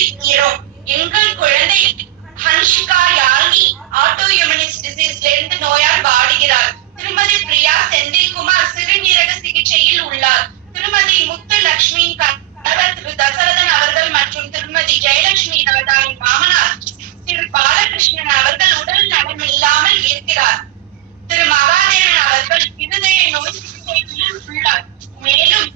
சமர்ப்பிக்கிறோம். எங்கள் குழந்தை ஹன்ஷிகா யாழ்னி ஆட்டோ இம்யூனிஸ் டிசீஸ்ல இருந்து நோயால் வாடுகிறார். திருமதி பிரியா செந்தில்குமார் சிறுநீரக சிகிச்சையில் உள்ளார். திருமதி முத்துலட்சுமியின் கணவர் திரு தசரதன் அவர்கள் மற்றும் திருமதி ஜெயலட்சுமி அவர்களின் மாமனார் திரு பாலகிருஷ்ணன் அவர்கள் உடல் நலம் இல்லாமல் இருக்கிறார். திரு மகாதேவன் அவர்கள் இருதய நோய் சிகிச்சையில் உள்ளார். மேலும்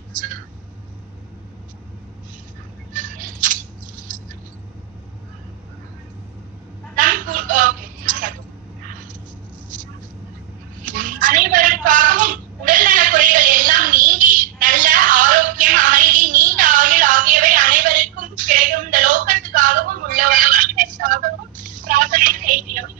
அனைவருக்காகவும் உடல் நல குறைகள் எல்லாம் நீங்கி நல்ல ஆரோக்கியம், அமைதி, நீண்ட ஆயுள் ஆகியவை அனைவருக்கும் கிடைக்கும் இந்த லோகத்துக்காகவும் உள்ளவர்களுக்காகவும் பிரார்த்தனை செய்கிறோம்.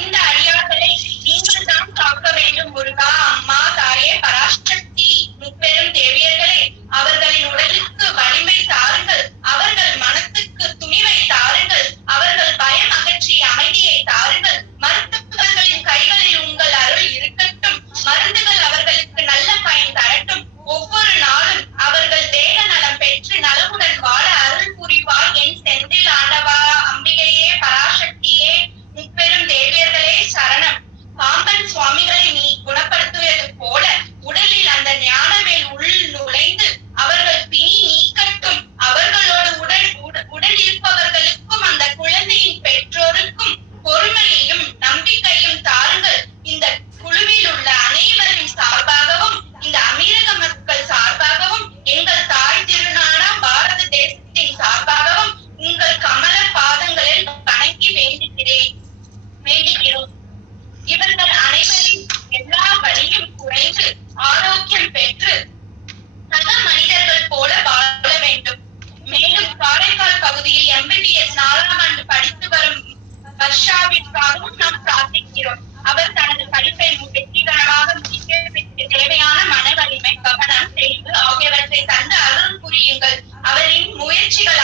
இந்த அடியார்களை நீங்கள் தான் காக்க வேண்டும். முருகா, அம்மா, தாயே, பராசக்தி, முப்பெரும் தேவியர்களே, அவர்களின் உடலுக்கு வலிமை தாருங்கள், அவர்கள் மனத்துக்கு துணிவை தாருங்கள், அவர்கள் பயம் அகற்றி அமைதியை தாருங்கள். மருத்துவர்களின் கைகளில் உங்கள் அருள் இருக்கட்டும். மருந்துகள் அவர்களுக்கு நல்ல பயன் தரட்டும். ஒவ்வொரு நாளும் அவர்கள் தேக நலம் பெற்று நலமுடன் வாழ அருள் புரிவாய் என் செந்தில் ஆண்டவா. அம்பிகையே, பராசக்தியே, முப்பெரும் தேவியர்களே சரணம். பாம்பன் சுவாமிகளை நீ குணப்படுத்துவது போல உடலில் அந்த ஞானவேல் உள் நுழைந்து அவர்கள் பிணி நீக்கட்டும். அவர்களோடு உடன் இருப்பவர்களுக்கும் அந்த குழந்தையின் பெற்றோருக்கும் பொறுமையையும் நம்பிக்கையும் தாருங்கள். இந்த குழுவில் உள்ள அனைவரின் சார்பாகவும் இந்த அமீரக மக்கள் சார்பாகவும் எங்கள் தாய் திருநாடா பாரத தேசத்தின் சார்பாகவும் உங்கள் கமல பாதங்களில் வணங்கி வேண்டுகிறோம். இவர்கள் அனைவரின் எல்லா வழியும் குறைந்து ஆரோக்கியம் பெற்று சக மனிதர்கள் போல வாழ வேண்டும். மேலும் காரைக்கால் பகுதியில் MBBS 4ஆம் ஆண்டு படித்து வரும் வர்ஷாவிற்காகவும் நாம் பிரார்த்திக்கிறோம். அவர் தனது படிப்பை வெற்றிகரமாக முடிக்க தேவையான மன வலிமை, கவனம், தெளிவு ஆகியவற்றை தந்து அருள் புரியுங்கள். அவரின் முயற்சிகள்